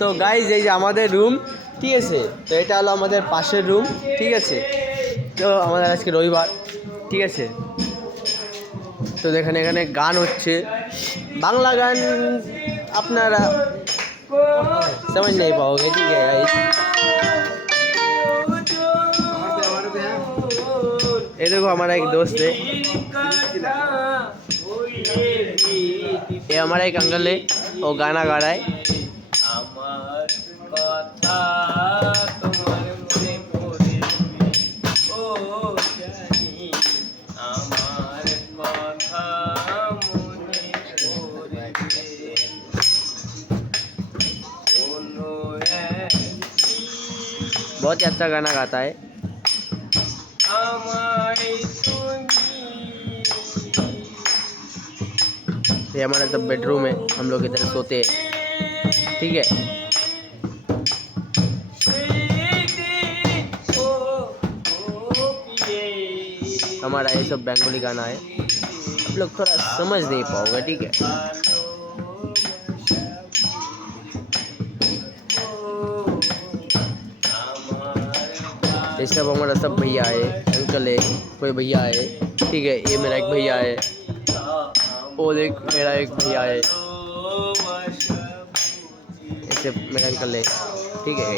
তো গাইজ এই যে আমাদের রুম, ঠিক আছে। তো এটা হলো আমাদের পাশের রুম, ঠিক আছে। তো আমাদের আজকে রবিবার, ঠিক আছে। তো দেখেন এখানে গান হচ্ছে, বাংলা গান, আপনারা समझ नहीं पाओगे, ठीक है गाइस। ये देखो हमारा एक दोस्त है, ये हमारा एक अंकल है, वो गाना गा रहा है। बहुत ही अच्छा गाना गाता है। ये हमारा सब बेडरूम है, हम लोग इधर सोते हैं, ठीक है। हमारा ये सब बंगाली गाना है, आप लोग थोड़ा समझ नहीं पाओगे, ठीक है। ये सब हमारा सब भैया है, अंकल है, कोई भैया है, ठीक है। ये मेरा एक भैया है, वो देख मेरा एक भैया है, ऐसे मेरा अंकल है, ठीक है।